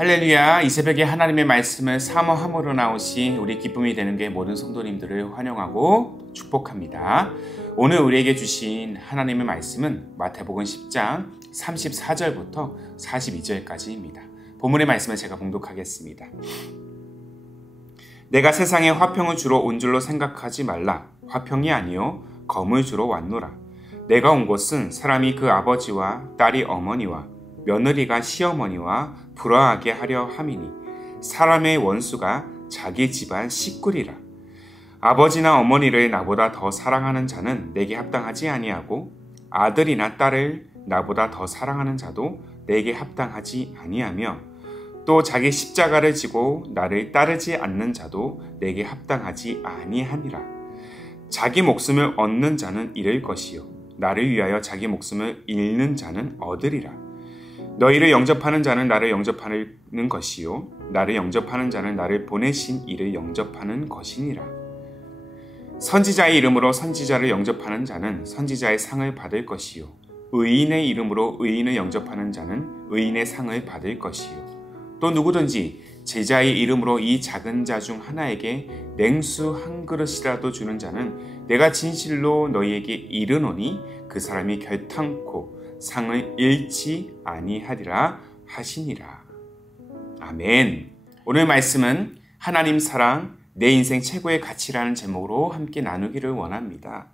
할렐루야. 이 새벽에 하나님의 말씀을 사모함으로 나오신 우리 기쁨이 되는 게 모든 성도님들을 환영하고 축복합니다. 오늘 우리에게 주신 하나님의 말씀은 마태복음 10장 34절부터 42절까지입니다. 본문의 말씀을 제가 봉독하겠습니다. 내가 세상에 화평을 주러 온 줄로 생각하지 말라. 화평이 아니요 검을 주러 왔노라. 내가 온 곳은 사람이 그 아버지와 딸이 어머니와 며느리가 시어머니와 불화하게 하려 함이니 사람의 원수가 자기 집안 식구리라. 아버지나 어머니를 나보다 더 사랑하는 자는 내게 합당하지 아니하고 아들이나 딸을 나보다 더 사랑하는 자도 내게 합당하지 아니하며 또 자기 십자가를 지고 나를 따르지 않는 자도 내게 합당하지 아니하니라. 자기 목숨을 얻는 자는 잃을 것이요 나를 위하여 자기 목숨을 잃는 자는 얻으리라. 너희를 영접하는 자는 나를 영접하는 것이요 나를 영접하는 자는 나를 보내신 이를 영접하는 것이니라. 선지자의 이름으로 선지자를 영접하는 자는 선지자의 상을 받을 것이요 의인의 이름으로 의인을 영접하는 자는 의인의 상을 받을 것이요 또 누구든지 제자의 이름으로 이 작은 자 중 하나에게 냉수 한 그릇이라도 주는 자는 내가 진실로 너희에게 이르노니 그 사람이 결탄코 상을 잃지 아니하리라 하시니라. 아멘. 오늘 말씀은 하나님 사랑, 내 인생 최고의 가치라는 제목으로 함께 나누기를 원합니다.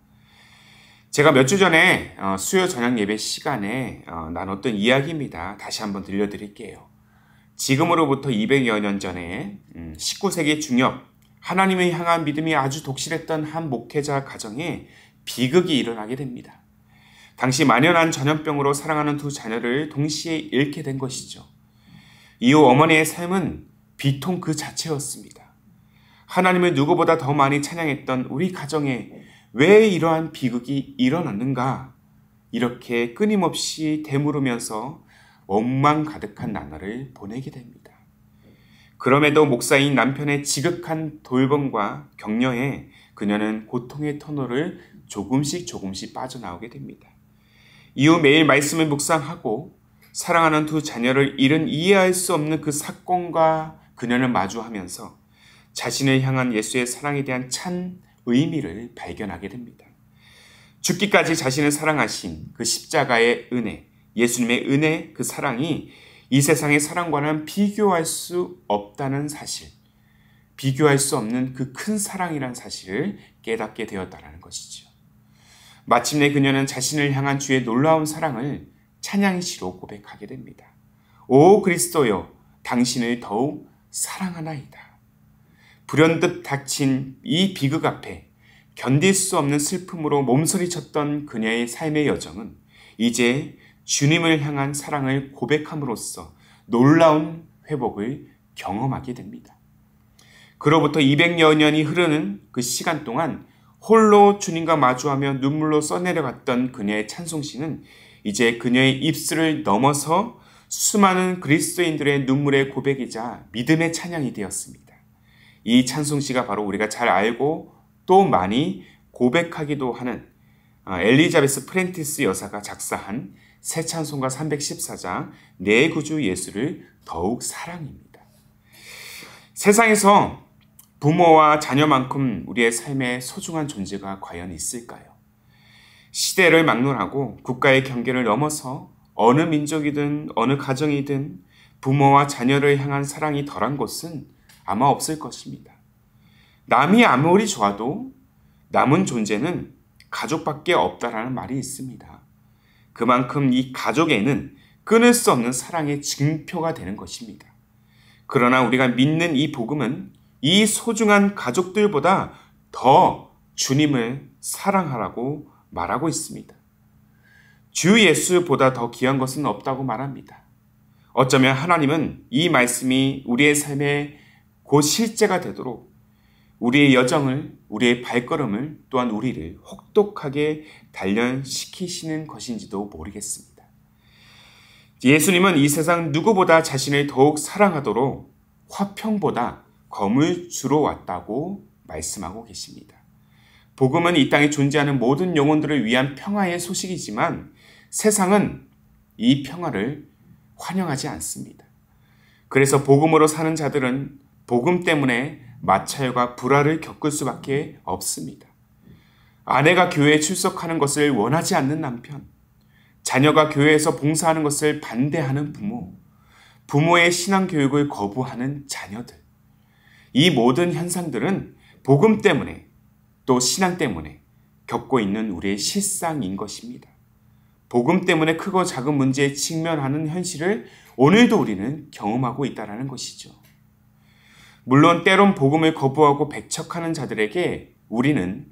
제가 몇 주 전에 수요 저녁 예배 시간에 나눴던 이야기입니다. 다시 한번 들려드릴게요. 지금으로부터 200여 년 전에 19세기 중엽 하나님을 향한 믿음이 아주 독실했던 한 목회자 가정에 비극이 일어나게 됩니다. 당시 만연한 전염병으로 사랑하는 두 자녀를 동시에 잃게 된 것이죠. 이후 어머니의 삶은 비통 그 자체였습니다. 하나님을 누구보다 더 많이 찬양했던 우리 가정에 왜 이러한 비극이 일어났는가? 이렇게 끊임없이 되물으면서 원망 가득한 나날을 보내게 됩니다. 그럼에도 목사인 남편의 지극한 돌봄과 격려에 그녀는 고통의 터널을 조금씩 빠져나오게 됩니다. 이후 매일 말씀을 묵상하고 사랑하는 두 자녀를 잃은 이해할 수 없는 그 사건과 그녀는 마주하면서 자신을 향한 예수의 사랑에 대한 참 의미를 발견하게 됩니다. 죽기까지 자신을 사랑하신 그 십자가의 은혜, 예수님의 은혜, 그 사랑이 이 세상의 사랑과는 비교할 수 없다는 사실, 비교할 수 없는 그 큰 사랑이란 사실을 깨닫게 되었다는 것이죠. 마침내 그녀는 자신을 향한 주의 놀라운 사랑을 찬양시로 고백하게 됩니다. 오 그리스도여, 당신을 더욱 사랑하나이다. 불현듯 닥친 이 비극 앞에 견딜 수 없는 슬픔으로 몸서리쳤던 그녀의 삶의 여정은 이제 주님을 향한 사랑을 고백함으로써 놀라운 회복을 경험하게 됩니다. 그로부터 200여 년이 흐르는 그 시간 동안 홀로 주님과 마주하며 눈물로 써내려갔던 그녀의 찬송시는 이제 그녀의 입술을 넘어서 수많은 그리스도인들의 눈물의 고백이자 믿음의 찬양이 되었습니다. 이 찬송시가 바로 우리가 잘 알고 또 많이 고백하기도 하는 엘리자베스 프렌티스 여사가 작사한 새 찬송가 314장 내 구주 예수를 더욱 사랑입니다. 세상에서 부모와 자녀만큼 우리의 삶에 소중한 존재가 과연 있을까요? 시대를 막론하고 국가의 경계를 넘어서 어느 민족이든 어느 가정이든 부모와 자녀를 향한 사랑이 덜한 곳은 아마 없을 것입니다. 남이 아무리 좋아도 남은 존재는 가족밖에 없다라는 말이 있습니다. 그만큼 이 가족에는 끊을 수 없는 사랑의 증표가 되는 것입니다. 그러나 우리가 믿는 이 복음은 이 소중한 가족들보다 더 주님을 사랑하라고 말하고 있습니다. 주 예수보다 더 귀한 것은 없다고 말합니다. 어쩌면 하나님은 이 말씀이 우리의 삶에 곧 실제가 되도록 우리의 여정을, 우리의 발걸음을 또한 우리를 혹독하게 단련시키시는 것인지도 모르겠습니다. 예수님은 이 세상 누구보다 자신을 더욱 사랑하도록 화평보다 검을 주러 왔다고 말씀하고 계십니다. 복음은 이 땅에 존재하는 모든 영혼들을 위한 평화의 소식이지만 세상은 이 평화를 환영하지 않습니다. 그래서 복음으로 사는 자들은 복음 때문에 마찰과 불화를 겪을 수밖에 없습니다. 아내가 교회에 출석하는 것을 원하지 않는 남편, 자녀가 교회에서 봉사하는 것을 반대하는 부모, 부모의 신앙 교육을 거부하는 자녀들. 이 모든 현상들은 복음 때문에 또 신앙 때문에 겪고 있는 우리의 실상인 것입니다. 복음 때문에 크고 작은 문제에 직면하는 현실을 오늘도 우리는 경험하고 있다는 것이죠. 물론 때론 복음을 거부하고 배척하는 자들에게 우리는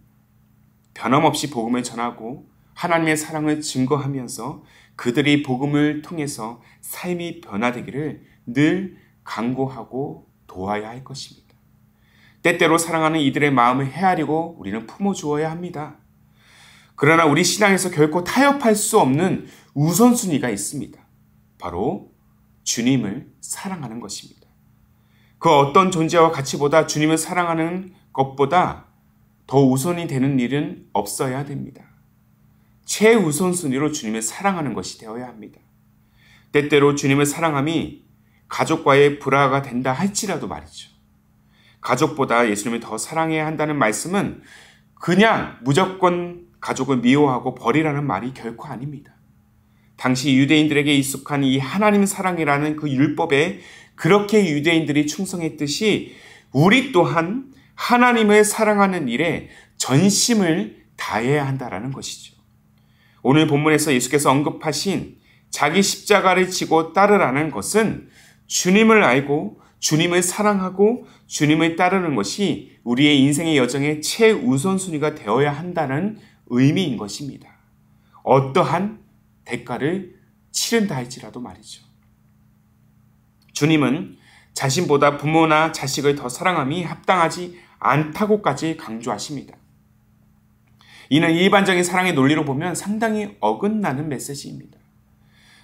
변함없이 복음을 전하고 하나님의 사랑을 증거하면서 그들이 복음을 통해서 삶이 변화되기를 늘 간구하고 도와야 할 것입니다. 때때로 사랑하는 이들의 마음을 헤아리고 우리는 품어주어야 합니다. 그러나 우리 신앙에서 결코 타협할 수 없는 우선순위가 있습니다. 바로 주님을 사랑하는 것입니다. 그 어떤 존재와 가치보다 주님을 사랑하는 것보다 더 우선이 되는 일은 없어야 됩니다. 최우선순위로 주님을 사랑하는 것이 되어야 합니다. 때때로 주님을 사랑함이 가족과의 불화가 된다 할지라도 말이죠. 가족보다 예수님을 더 사랑해야 한다는 말씀은 그냥 무조건 가족을 미워하고 버리라는 말이 결코 아닙니다. 당시 유대인들에게 익숙한 이 하나님 사랑이라는 그 율법에 그렇게 유대인들이 충성했듯이 우리 또한 하나님을 사랑하는 일에 전심을 다해야 한다는 것이죠. 오늘 본문에서 예수께서 언급하신 자기 십자가를 지고 따르라는 것은 주님을 알고 주님을 사랑하고 주님을 따르는 것이 우리의 인생의 여정의 최우선순위가 되어야 한다는 의미인 것입니다. 어떠한 대가를 치른다 할지라도 말이죠. 주님은 자신보다 부모나 자식을 더 사랑함이 합당하지 않다고까지 강조하십니다. 이는 일반적인 사랑의 논리로 보면 상당히 어긋나는 메시지입니다.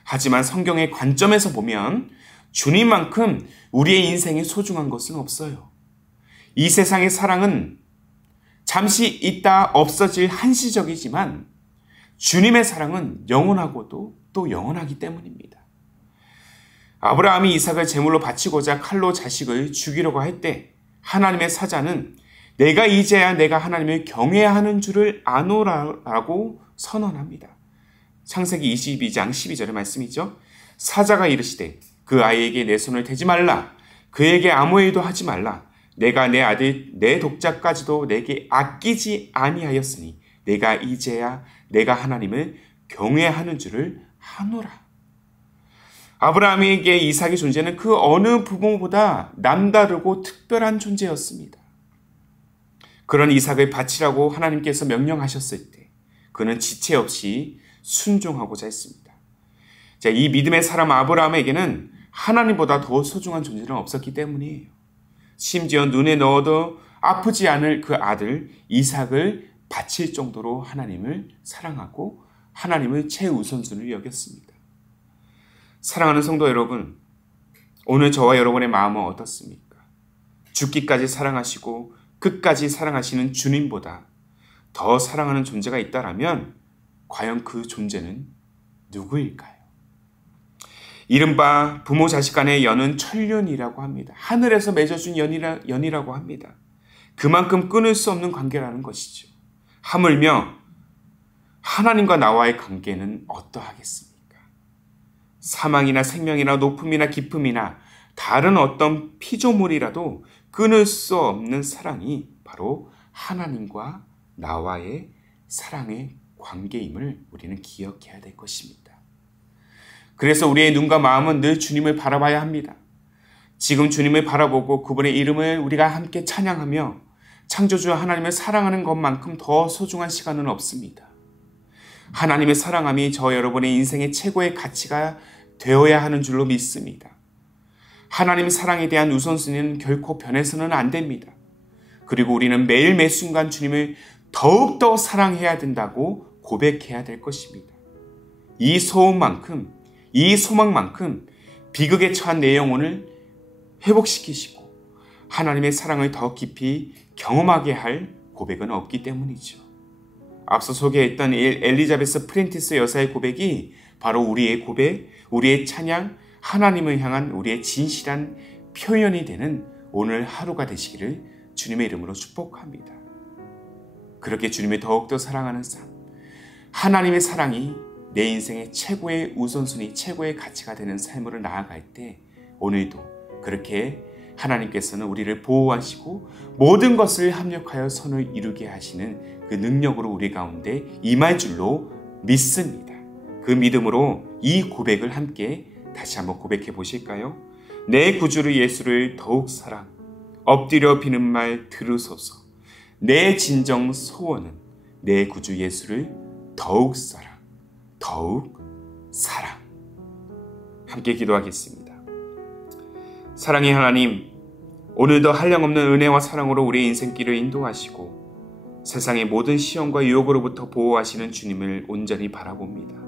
하지만 성경의 관점에서 보면 주님만큼 우리의 인생에 소중한 것은 없어요. 이 세상의 사랑은 잠시 있다 없어질 한시적이지만 주님의 사랑은 영원하고도 또 영원하기 때문입니다. 아브라함이 이삭을 제물로 바치고자 칼로 자식을 죽이려고 할 때 하나님의 사자는 내가 이제야 내가 하나님을 경외해야 하는 줄을 아노라라고 선언합니다. 창세기 22장 12절의 말씀이죠. 사자가 이르시되 그 아이에게 내 손을 대지 말라. 그에게 아무 일도 하지 말라. 내가 내 아들 내 독자까지도 내게 아끼지 아니하였으니 내가 이제야 내가 하나님을 경외하는 줄을 아노라. 아브라함에게 이삭의 존재는 그 어느 부모보다 남다르고 특별한 존재였습니다. 그런 이삭을 바치라고 하나님께서 명령하셨을 때 그는 지체 없이 순종하고자 했습니다. 자, 이 믿음의 사람 아브라함에게는 하나님보다 더 소중한 존재는 없었기 때문이에요. 심지어 눈에 넣어도 아프지 않을 그 아들 이삭을 바칠 정도로 하나님을 사랑하고 하나님을 최우선순위로 여겼습니다. 사랑하는 성도 여러분, 오늘 저와 여러분의 마음은 어떻습니까? 죽기까지 사랑하시고 끝까지 사랑하시는 주님보다 더 사랑하는 존재가 있다면 과연 그 존재는 누구일까요? 이른바 부모 자식 간의 연은 천륜이라고 합니다. 하늘에서 맺어준 연이라고 합니다. 그만큼 끊을 수 없는 관계라는 것이죠. 하물며 하나님과 나와의 관계는 어떠하겠습니까? 사망이나 생명이나 높음이나 깊음이나 다른 어떤 피조물이라도 끊을 수 없는 사랑이 바로 하나님과 나와의 사랑의 관계임을 우리는 기억해야 될 것입니다. 그래서 우리의 눈과 마음은 늘 주님을 바라봐야 합니다. 지금 주님을 바라보고 그분의 이름을 우리가 함께 찬양하며 창조주 하나님을 사랑하는 것만큼 더 소중한 시간은 없습니다. 하나님의 사랑함이 저 여러분의 인생의 최고의 가치가 되어야 하는 줄로 믿습니다. 하나님의 사랑에 대한 우선순위는 결코 변해서는 안 됩니다. 그리고 우리는 매일 매 순간 주님을 더욱더 사랑해야 된다고 고백해야 될 것입니다. 이 소원만큼, 이 소망만큼 비극에 처한 내 영혼을 회복시키시고 하나님의 사랑을 더 깊이 경험하게 할 고백은 없기 때문이죠. 앞서 소개했던 엘리자베스 프렌티스 여사의 고백이 바로 우리의 고백, 우리의 찬양, 하나님을 향한 우리의 진실한 표현이 되는 오늘 하루가 되시기를 주님의 이름으로 축복합니다. 그렇게 주님을 더욱더 사랑하는 삶, 하나님의 사랑이 내 인생의 최고의 우선순위, 최고의 가치가 되는 삶으로 나아갈 때 오늘도 그렇게 하나님께서는 우리를 보호하시고 모든 것을 합력하여 선을 이루게 하시는 그 능력으로 우리 가운데 임할 줄로 믿습니다. 그 믿음으로 이 고백을 함께 다시 한번 고백해 보실까요? 내 구주를 예수를 더욱 사랑, 엎드려 비는 말 들으소서. 내 진정 소원은 내 구주 예수를 더욱 사랑, 더욱 사랑. 함께 기도하겠습니다. 사랑의 하나님, 오늘도 한량없는 은혜와 사랑으로 우리의 인생길을 인도하시고 세상의 모든 시험과 유혹으로부터 보호하시는 주님을 온전히 바라봅니다.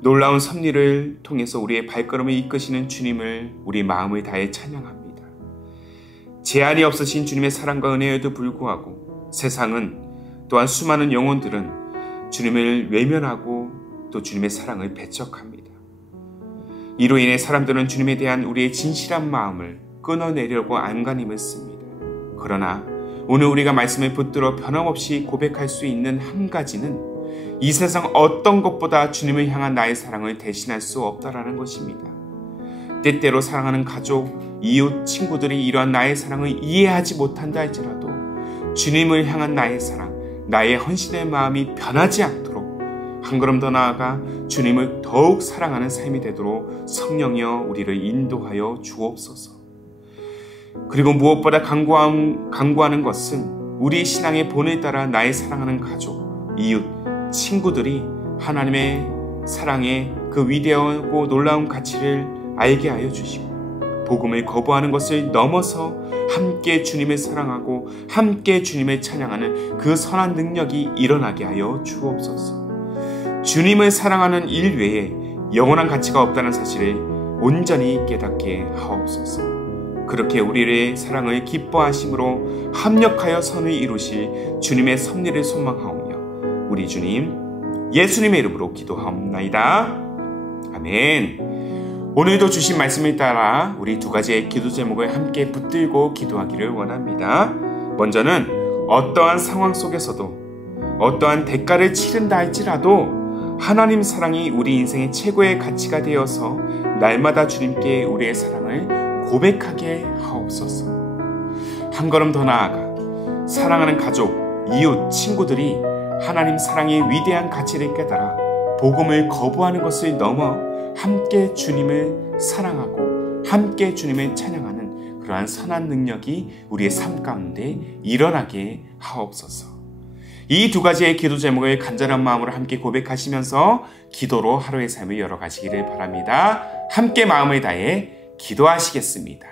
놀라운 섭리를 통해서 우리의 발걸음을 이끄시는 주님을 우리 마음을 다해 찬양합니다. 제한이 없으신 주님의 사랑과 은혜에도 불구하고 세상은 또한 수많은 영혼들은 주님을 외면하고 또 주님의 사랑을 배척합니다. 이로 인해 사람들은 주님에 대한 우리의 진실한 마음을 끊어내려고 안간힘을 씁니다. 그러나 오늘 우리가 말씀을 붙들어 변함없이 고백할 수 있는 한 가지는 이 세상 어떤 것보다 주님을 향한 나의 사랑을 대신할 수 없다라는 것입니다. 때때로 사랑하는 가족, 이웃, 친구들이 이러한 나의 사랑을 이해하지 못한다 할지라도 주님을 향한 나의 사랑, 나의 헌신의 마음이 변하지 않도록 한 걸음 더 나아가 주님을 더욱 사랑하는 삶이 되도록 성령이여 우리를 인도하여 주옵소서. 그리고 무엇보다 간구하는 것은 우리 신앙의 본을 따라 나의 사랑하는 가족, 이웃, 친구들이 하나님의 사랑의 그 위대하고 놀라운 가치를 알게 하여 주시고 복음을 거부하는 것을 넘어서 함께 주님을 사랑하고 함께 주님을 찬양하는 그 선한 능력이 일어나게 하여 주옵소서. 주님을 사랑하는 일 외에 영원한 가치가 없다는 사실을 온전히 깨닫게 하옵소서. 그렇게 우리의 사랑을 기뻐하심으로 합력하여 선을 이루실 주님의 섭리를 소망하오며 우리 주님 예수님의 이름으로 기도하옵나이다. 아멘. 오늘도 주신 말씀을 따라 우리 두 가지의 기도 제목을 함께 붙들고 기도하기를 원합니다. 먼저는 어떠한 상황 속에서도 어떠한 대가를 치른다 할지라도 하나님 사랑이 우리 인생의 최고의 가치가 되어서 날마다 주님께 우리의 사랑을 고백하게 하옵소서. 한 걸음 더 나아가 사랑하는 가족, 이웃, 친구들이 하나님 사랑의 위대한 가치를 깨달아 복음을 거부하는 것을 넘어 함께 주님을 사랑하고 함께 주님을 찬양하는 그러한 선한 능력이 우리의 삶 가운데 일어나게 하옵소서. 이 두 가지의 기도 제목을 간절한 마음으로 함께 고백하시면서 기도로 하루의 삶을 열어가시기를 바랍니다. 함께 마음을 다해 기도하시겠습니다.